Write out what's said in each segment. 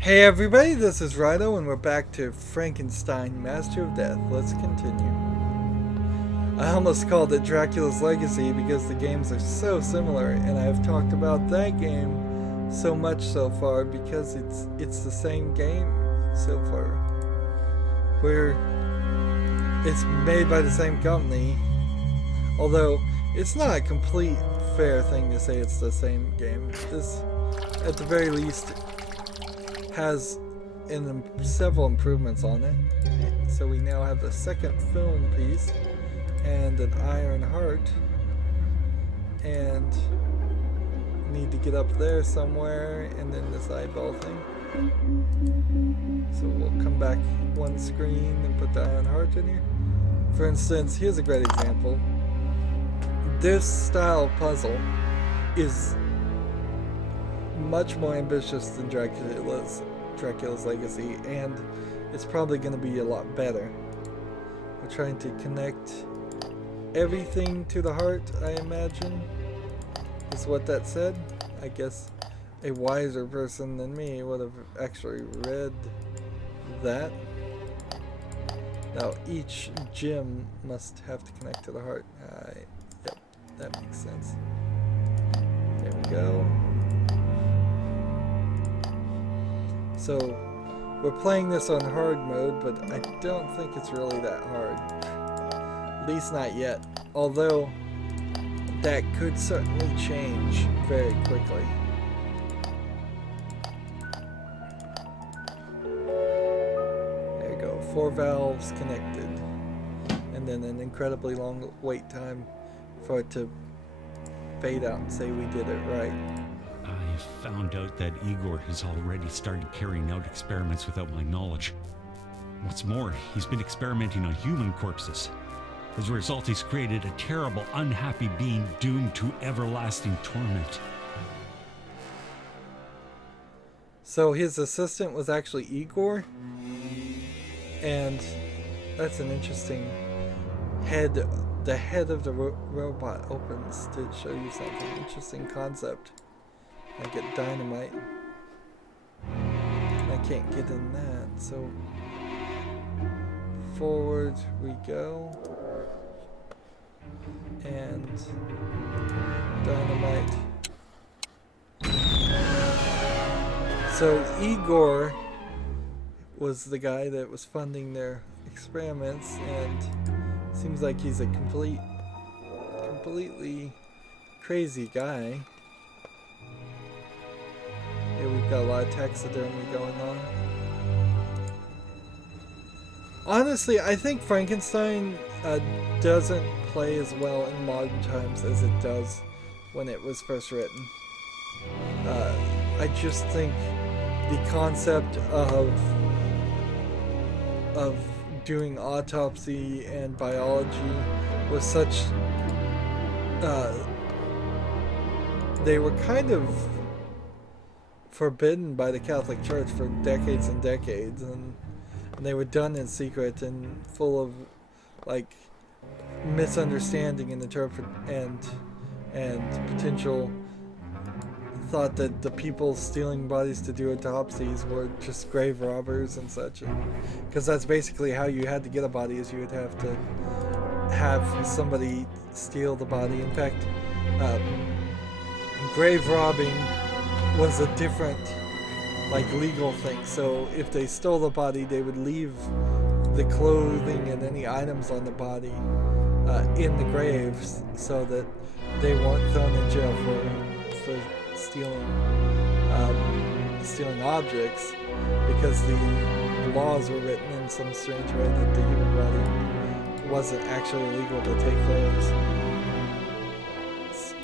Hey everybody, this is Rydo and we're back to Frankenstein, Master of Death. Let's continue. I almost called it Dracula's Legacy because the games are so similar, and I've talked about that game so much so far because it's the same game so far. Where it's made by the same company, although it's not a complete fair thing to say it's the same game. This, at the very least, has several improvements on it. So we now have a second film piece and an iron heart, and need to get up there somewhere, and then this eyeball thing. So we'll come back one screen and put the iron heart in here. For instance, here's a great example. This style of puzzle is much more ambitious than Dracula's Legacy, and it's probably going to be a lot better. We're trying to connect everything to the heart, I imagine, is what that said. I guess a wiser person than me would have actually read that. Now each gem must have to connect to the heart. Yep, that makes sense. There we go. So, we're playing this on hard mode, but I don't think it's really that hard. At least not yet. Although, that could certainly change very quickly. There you go, 4 valves connected. And then an incredibly long wait time for it to fade out and say we did it right. I found out that Igor has already started carrying out experiments without my knowledge. What's more, he's been experimenting on human corpses. As a result, he's created a terrible, unhappy being doomed to everlasting torment. So his assistant was actually Igor? And that's an interesting head. The head of the robot opens to show you something. Interesting concept. I get dynamite. I can't get in that, so forward we go. And dynamite. So Igor was the guy that was funding their experiments, and seems like he's a completely crazy guy. Here we've got a lot of taxidermy going on. Honestly, I think Frankenstein doesn't play as well in modern times as it does when it was first written. I just think the concept of doing autopsy and biology was such... they were kind of forbidden by the Catholic Church for decades and decades, and they were done in secret and full of like misunderstanding and and potential thought that the people stealing bodies to do autopsies were just grave robbers and such, because that's basically how you had to get a body, is you would have to have somebody steal the body. In fact, grave robbing was a different legal thing. So if they stole the body, they would leave the clothing and any items on the body in the graves so that they weren't thrown in jail for stealing objects, because the laws were written in some strange way that the human body wasn't actually illegal to take those.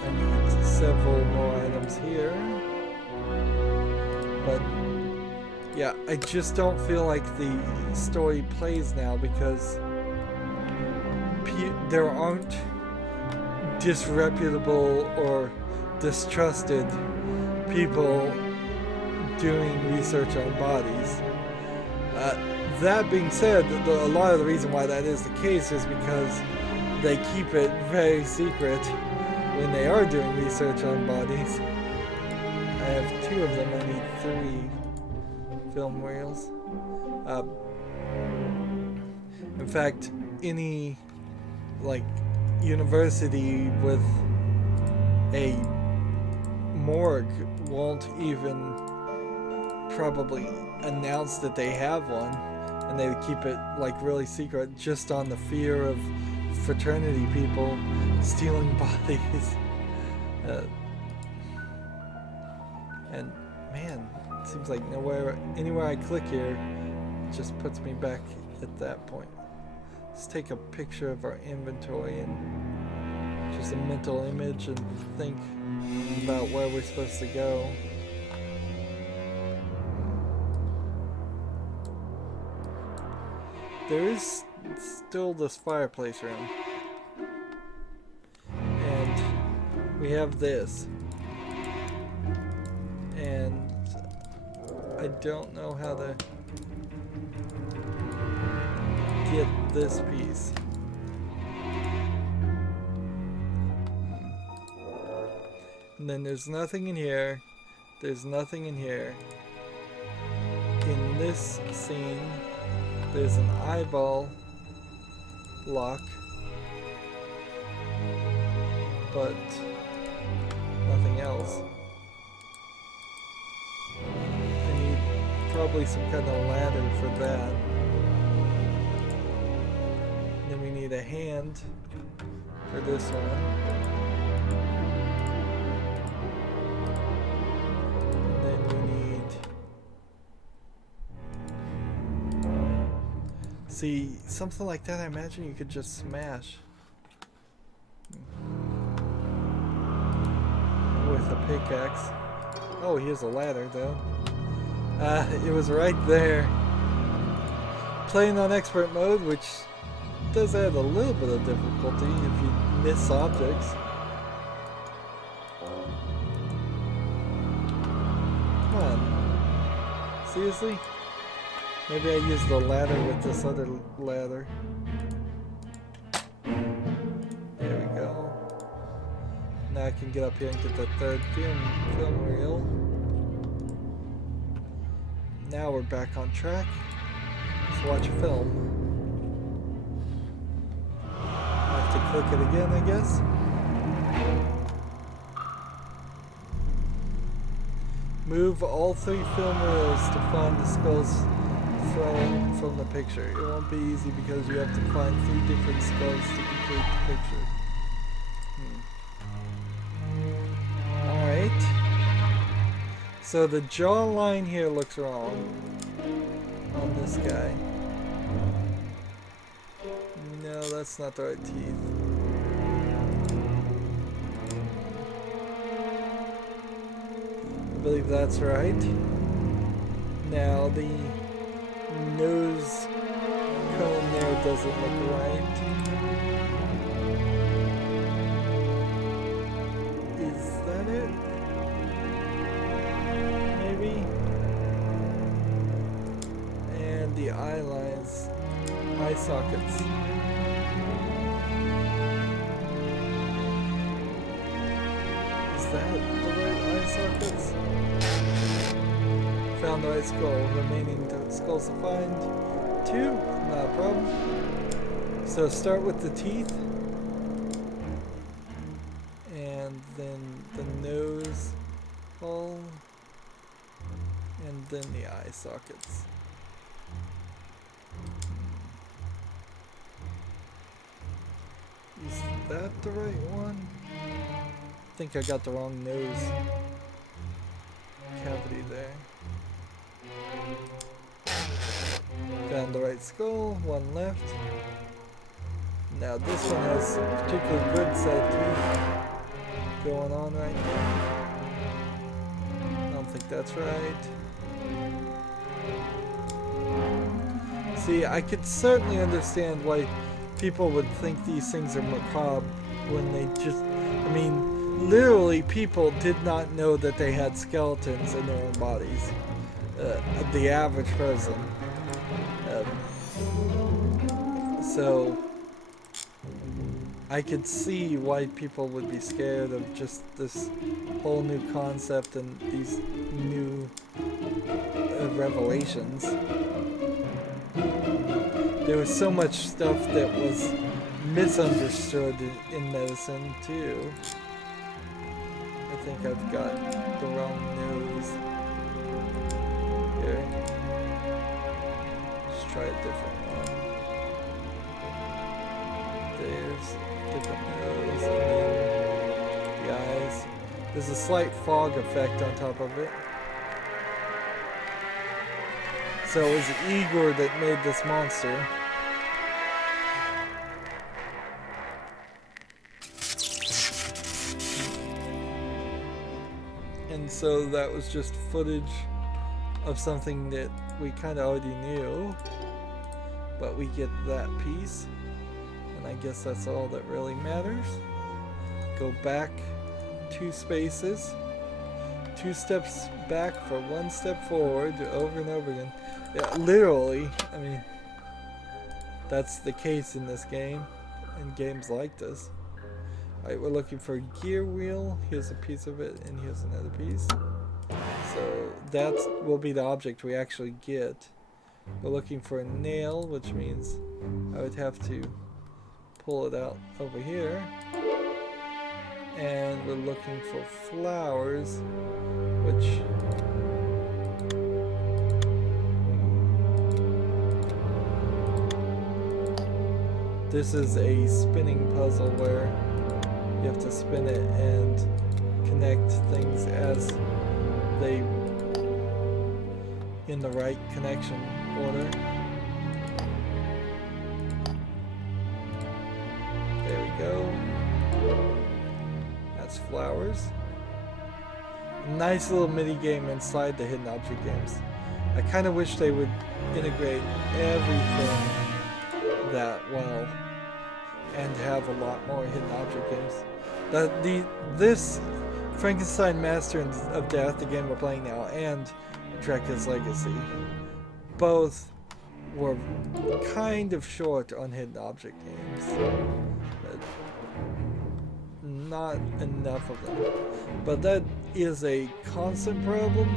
I need several more items here. But yeah, I just don't feel like the story plays now, because there aren't disreputable or distrusted people doing research on bodies. That being said, a lot of the reason why that is the case is because they keep it very secret when they are doing research on bodies. I have 2 of them, I need 3 film reels. In fact, any like university with a morgue won't even probably announce that they have one, and they would keep it like really secret just on the fear of fraternity people stealing bodies. And man, it seems like anywhere I click here, it just puts me back at that point. Let's take a picture of our inventory and just a mental image and think about where we're supposed to go. There is still this fireplace room. And we have this. And I don't know how to get this piece. And then there's nothing in here. There's nothing in here. In this scene, there's an eyeball lock, but nothing else. I need probably some kind of ladder for that. Then we need a hand for this one. And then we need... See, something like that I imagine you could just smash. With a pickaxe. Oh, here's a ladder though. It was right there. Playing on expert mode, which does add a little bit of difficulty if you miss objects. Come on. Seriously? Maybe I use the ladder with this other ladder. There we go. Now I can get up here and get the third film reel. Now we're back on track. Let's watch a film. I have to click it again, I guess. Move all 3 film reels to find the skulls from the picture. It won't be easy because you have to find 3 different skulls to complete the picture. Alright. So the jawline here looks wrong on this guy. No, that's not the right teeth. I believe that's right. Now the nose cone there doesn't look right. Is that it? Maybe? And the eye lines, eye sockets. Is that the right eye sockets? Found the right skull. Remaining skulls to find. 2, not a problem. So start with the teeth. And then the nose hole. And then the eye sockets. Is that the right one? I think I got the wrong nose cavity there. Found the right skull, 1 left. Now this one has a particularly good set of teeth going on right now. I don't think that's right. See, I could certainly understand why people would think these things are macabre when they just, I mean, literally people did not know that they had skeletons in their own bodies. The average person. So I could see why people would be scared of just this whole new concept and these new revelations. There was so much stuff that was misunderstood in medicine too. I think I've got the wrong nose here. Let's try a different one. There's different nose, and then the eyes. There's a slight fog effect on top of it. So it was Igor that made this monster. And so that was just footage of something that we kind of already knew. But we get that piece. And I guess that's all that really matters. Go back 2 spaces. 2 steps back for 1 step forward over and over again. Yeah, literally, I mean, that's the case in this game, in games like this. Alright, we're looking for a gear wheel. Here's a piece of it, and here's another piece. So that will be the object we actually get. We're looking for a nail, which means I would have to pull it out over here. And we're looking for flowers, which this is a spinning puzzle where you have to spin it and connect things as they in the right connection order. There we go. That's flowers. A nice little mini game inside the hidden object games. I kind of wish they would integrate everything that well and have a lot more hidden object games. This Frankenstein Master of Death, the game we're playing now, and Dracula's Legacy, both were kind of short on hidden object games. Not enough of them. But that is a constant problem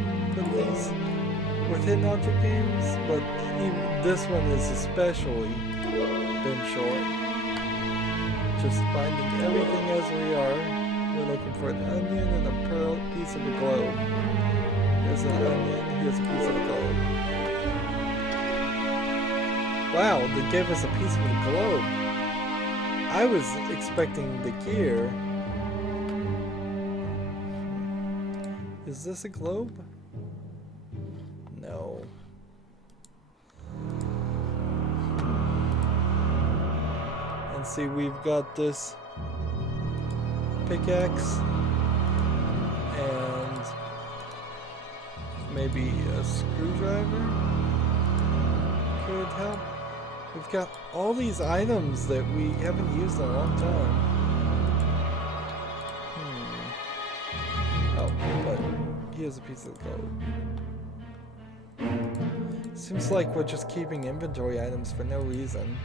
with hidden object games, but this one is especially been short. Just finding everything as we are. We're looking for an onion and a pearl piece of a globe. Here's an onion, here's a piece of a globe. Wow, they gave us a piece of a globe. I was expecting the gear. Is this a globe? No. And see, we've got this pickaxe and maybe a screwdriver could help. We've got all these items that we haven't used in a long time. Oh, but here's a piece of the globe. Seems like we're just keeping inventory items for no reason.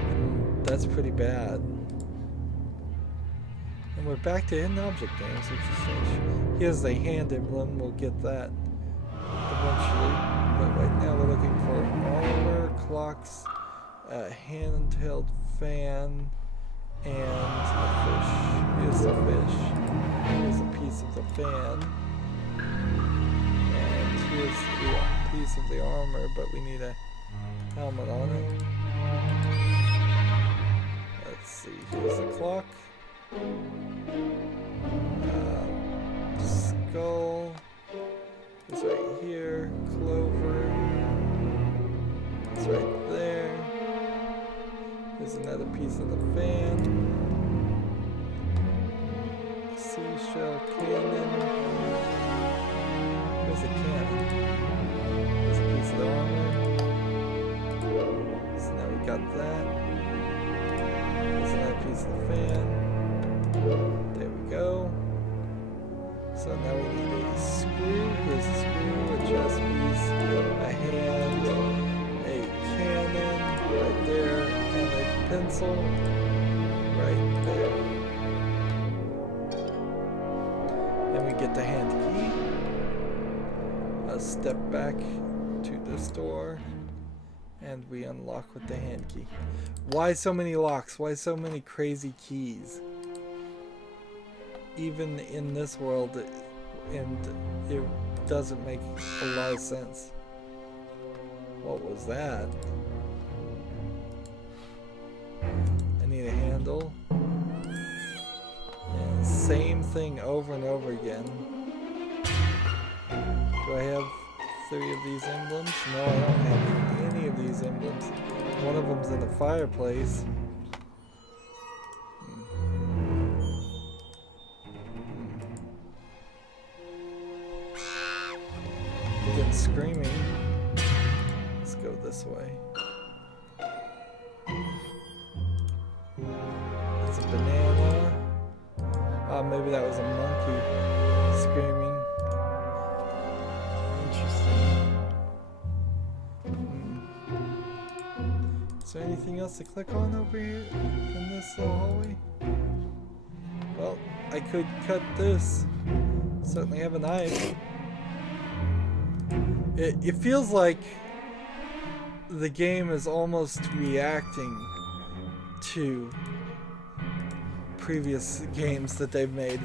And that's pretty bad. And we're back to hidden object games, which is strange. Here's the hand emblem, we'll get that eventually. But right now we're looking for armor, clocks, a handheld fan, and a fish. Here's the fish. Here's a piece of the fan. And here's the piece of the armor, but we need a helmet on it. Let's see, here's the clock. Skull is right here. Clover is right there. There's another piece of the fan. Seashell cannon. There's a cannon. There's a piece of the armor. So now we got that. There's another piece of the fan. There we go. So now we need a screw. Here's a screw, a chest piece, a hand, a cannon right there, and a pencil right there. And we get the hand key, a step back to this door, and we unlock with the hand key. Why so many locks? Why so many crazy keys? Even in this world, and it doesn't make a lot of sense. What was that? I need a handle. And same thing over and over again. Do I have 3 of these emblems? No, I don't have any of these emblems. One of them's in the fireplace. Again, screaming. Let's go this way. There's a banana. Maybe that was a monkey screaming. Interesting. Is there anything else to click on over here in this little hallway? Well, I could cut this. Certainly have a knife. It feels like the game is almost reacting to previous games that they've made,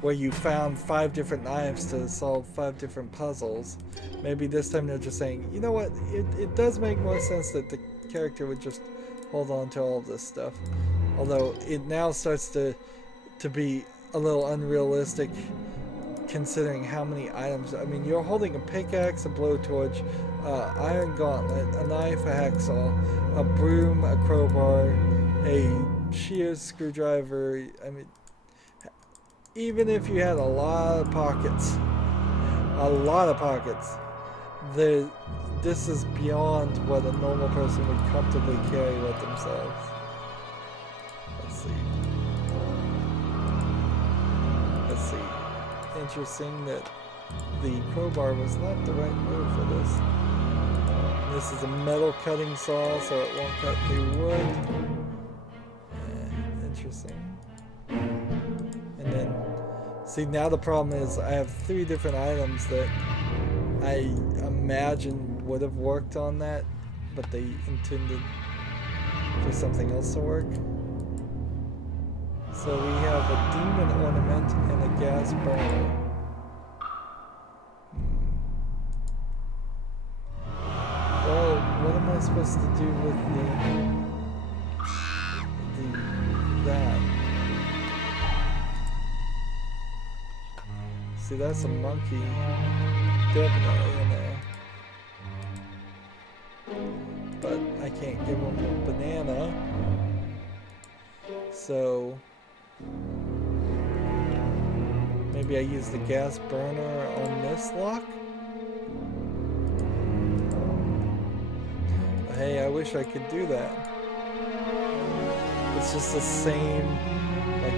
where you found 5 different knives to solve 5 different puzzles. Maybe this time they're just saying, you know what, it does make more sense that the character would just hold on to all of this stuff. Although it now starts to be a little unrealistic, considering how many items. I mean, you're holding a pickaxe, a blowtorch, iron gauntlet, a knife, a hacksaw, a broom, a crowbar, a shears, screwdriver. I mean, even if you had a lot of pockets, this is beyond what a normal person would comfortably carry with themselves. Let's see. Interesting that the crowbar was not the right move for this. This is a metal cutting saw, so it won't cut through wood. Interesting. And then, see, now the problem is I have 3 different items that I imagine would have worked on that, but they intended for something else to work. So we have a demon ornament and a gas burner. Well, what am I supposed to do with that? See, that's a monkey. Definitely in there. But I can't give him a banana. So maybe I use the gas burner on this lock? Hey, I wish I could do that. It's just the same, like,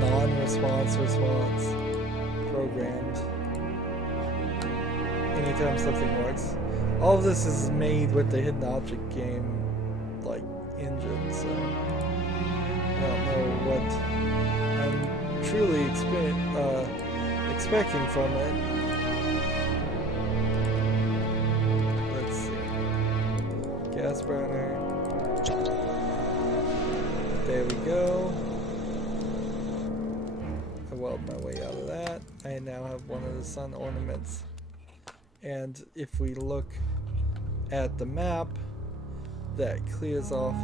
non-response response programmed. Anytime something works. All of this is made with the hidden object game, like, engine, so I don't know what I'm truly expecting from it. Let's see. Gas burner. There we go. I weld my way out of that. I now have one of the sun ornaments. And if we look at the map, that clears off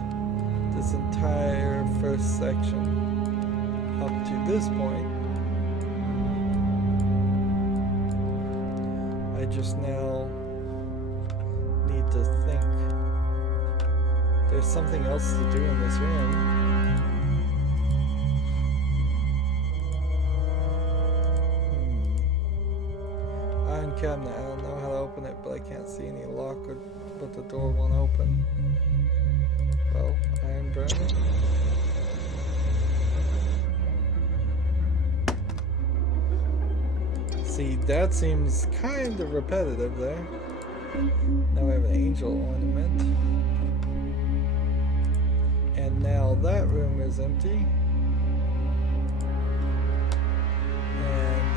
this entire first section up to this point. I just now need to think. There's something else to do in this room. Iron cabinet. I don't know how to open it, but I can't see any lock, but the door won't open. Well, iron burner. See, that seems kind of repetitive there. Now we have an angel ornament. And now that room is empty. And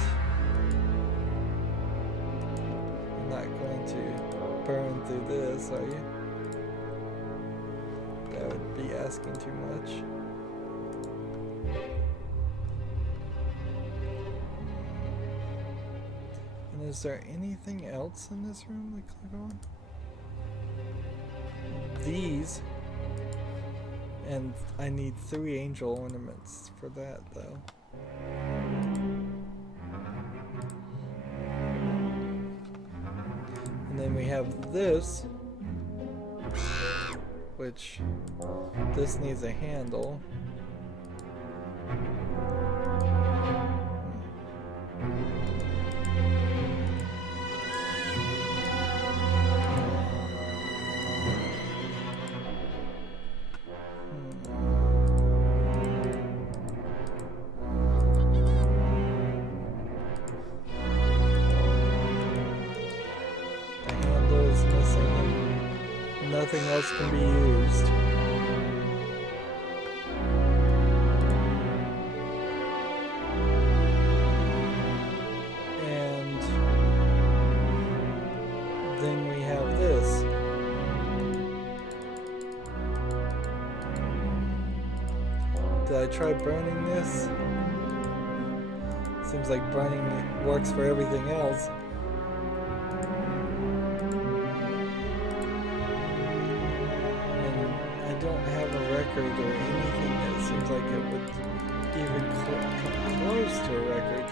to burn through this, are you? That would be asking too much. And is there anything else in this room we click on? These. And I need 3 angel ornaments for that, though. And then we have this, which this needs a handle. Nothing else can be used. And then we have this. Did I try burning this? Seems like burning works for everything else. Or anything that seems like it would even come close to a record.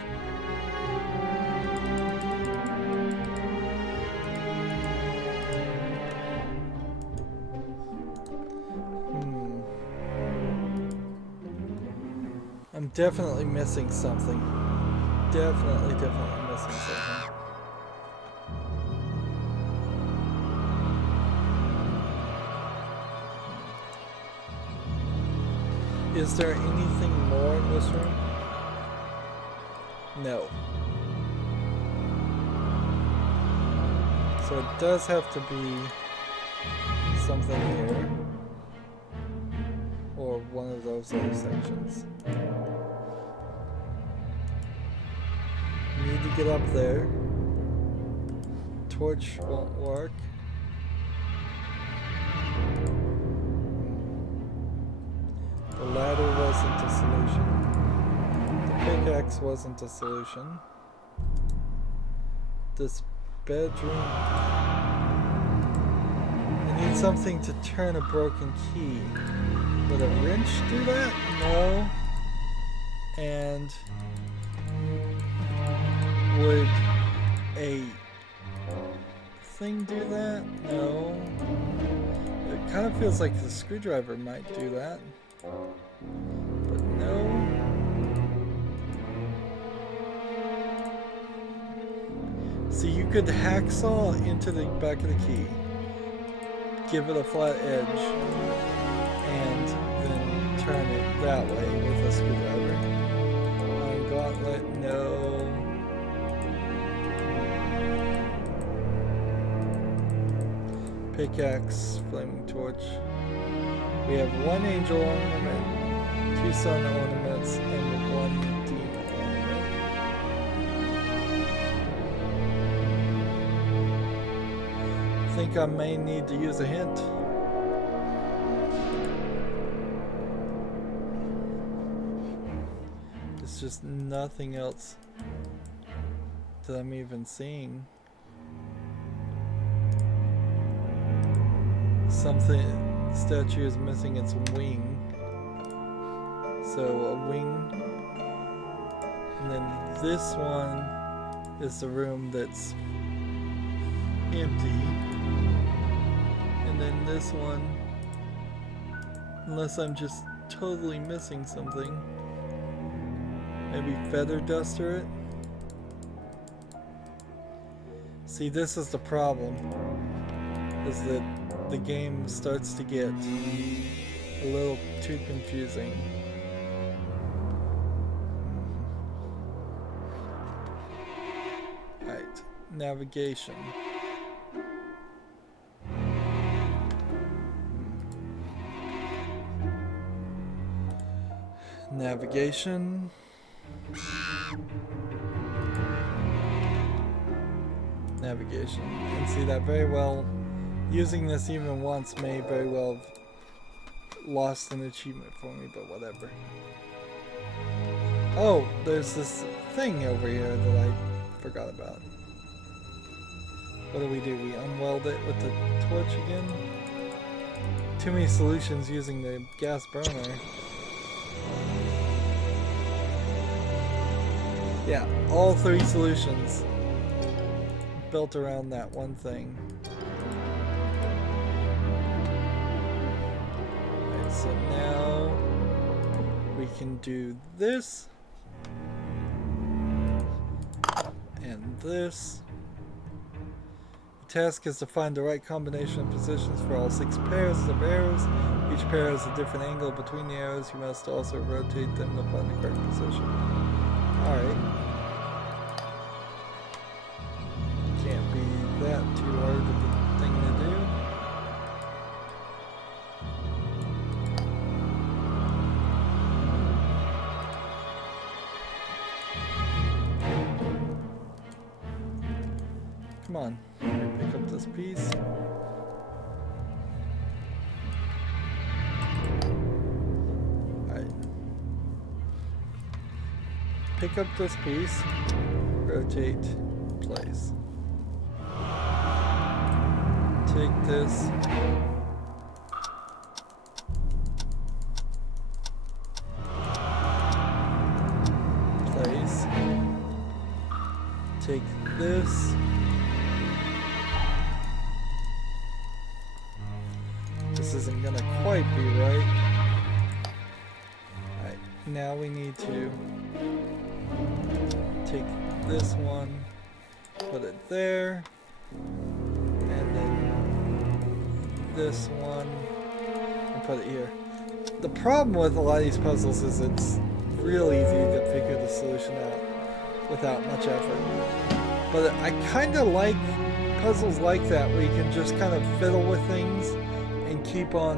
I'm definitely missing something. Definitely missing something. Is there anything more in this room? No. So it does have to be something here. Or one of those other sections. Need to get up there. Torch won't work. The ladder wasn't a solution. The pickaxe wasn't a solution. This bedroom. I need something to turn a broken key. Would a wrench do that? No. And would a thing do that? No. It kind of feels like the screwdriver might do that. But no. See, you could hacksaw into the back of the key, give it a flat edge, and then turn it that way with a screwdriver. Gauntlet, no. Pickaxe, flaming torch. We have 1 angel ornament, 2 sun ornaments, and 1 demon ornament. I think I may need to use a hint. There's just nothing else that I'm even seeing. Something. Statue is missing its wing. So a wing. And then this one is the room that's empty. And then this one, unless I'm just totally missing something, maybe feather duster it. See, this is the problem, is that the game starts to get a little too confusing. Right, navigation. Navigation. navigation. And see that very well, using this even once may very well have lost an achievement for me, but whatever. Oh, there's this thing over here that I forgot about. What do? We unweld it with the torch again? Too many solutions using the gas burner. Yeah, all 3 solutions built around that one thing. Alright, so now we can do this and this. The task is to find the right combination of positions for all 6 pairs of arrows. Each pair has a different angle between the arrows. You must also rotate them to find the correct position. Alright. Can't be that too hard of a thing to do. Come on, pick up this piece. Alright. Pick up this piece, rotate, place. Take this. Place. Take this. This isn't gonna quite be right. Alright, now we need to take this one, put it there, and then this one, and put it here. The problem with a lot of these puzzles is it's real easy to figure the solution out without much effort. But I kind of like puzzles like that where you can just kind of fiddle with things and keep on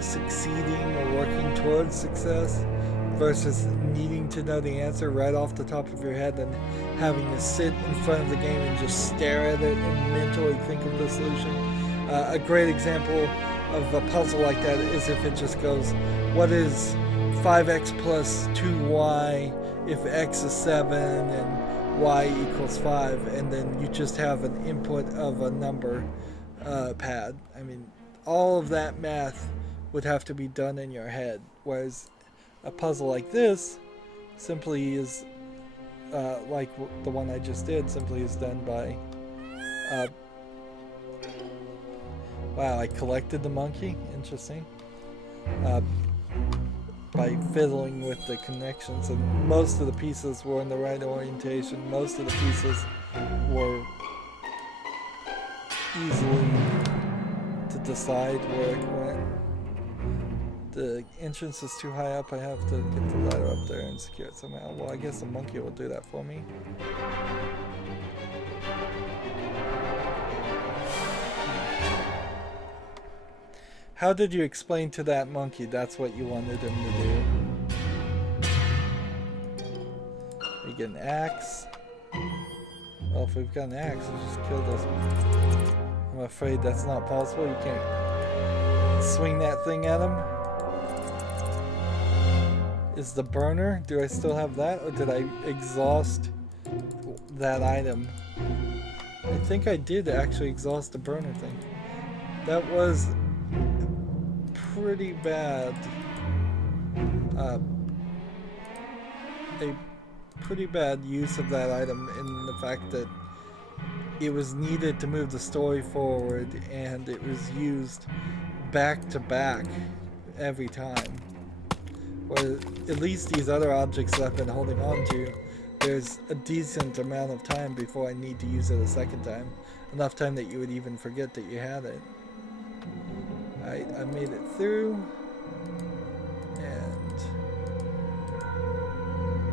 succeeding or working towards success versus needing to know the answer right off the top of your head and having to sit in front of the game and just stare at it and mentally think of the solution. A great example of a puzzle like that is if it just goes, what is 5x plus 2y if x is 7 and y equals 5, and then you just have an input of a number pad. I mean, all of that math would have to be done in your head, whereas a puzzle like this simply is like the one I just did, simply is done by wow, I collected the monkey, interesting, by fiddling with the connections, and most of the pieces were in the right orientation, most of the pieces were easily to decide where it went. The entrance is too high up, I have to get the ladder up there and secure it somehow. Well, I guess the monkey will do that for me. How did you explain to that monkey that's what you wanted him to do? We get an axe. Well, if we've got an axe, we'll just kill those. I'm afraid that's not possible. You can't swing that thing at him. Is the burner? Do I still have that? Or did I exhaust that item? I think I did actually exhaust the burner thing. That was pretty bad. A pretty bad use of that item in the fact that it was needed to move the story forward and it was used back to back every time. Where at least these other objects that I've been holding on to, there's a decent amount of time before I need to use it a second time. Enough time that you would even forget that you had it. Alright, I made it through, and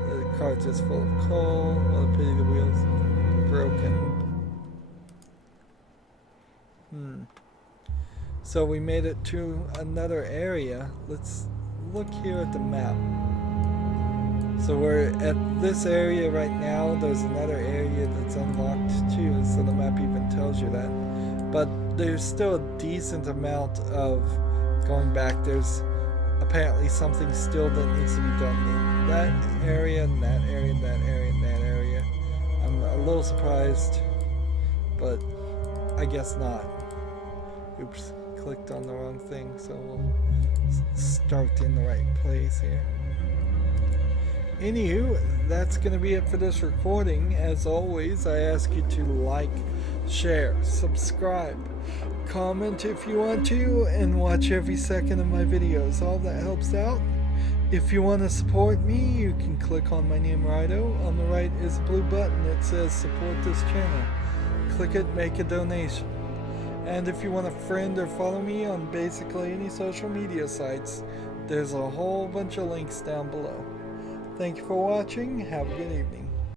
the cart is full of coal. What a pity the wheel's broken. So we made it to another area. Let's look here at the map. So we're at this area right now. There's another area that's unlocked too, so the map even tells you that. But there's still a decent amount of going back. There's apparently something still that needs to be done in that area, and that area, and that area, and that area. I'm a little surprised, but I guess not. Oops, clicked on the wrong thing, so we'll start in the right place here. Anywho, that's going to be it for this recording. As always, I ask you to like, share, subscribe, comment if you want to, and watch every second of my videos. All that helps out. If you want to support me, you can click on my name, Rydo. On the right is a blue button that says support this channel. Click it, make a donation. And if you want to friend or follow me on basically any social media sites, there's a whole bunch of links down below. Thank you for watching. Have a good evening.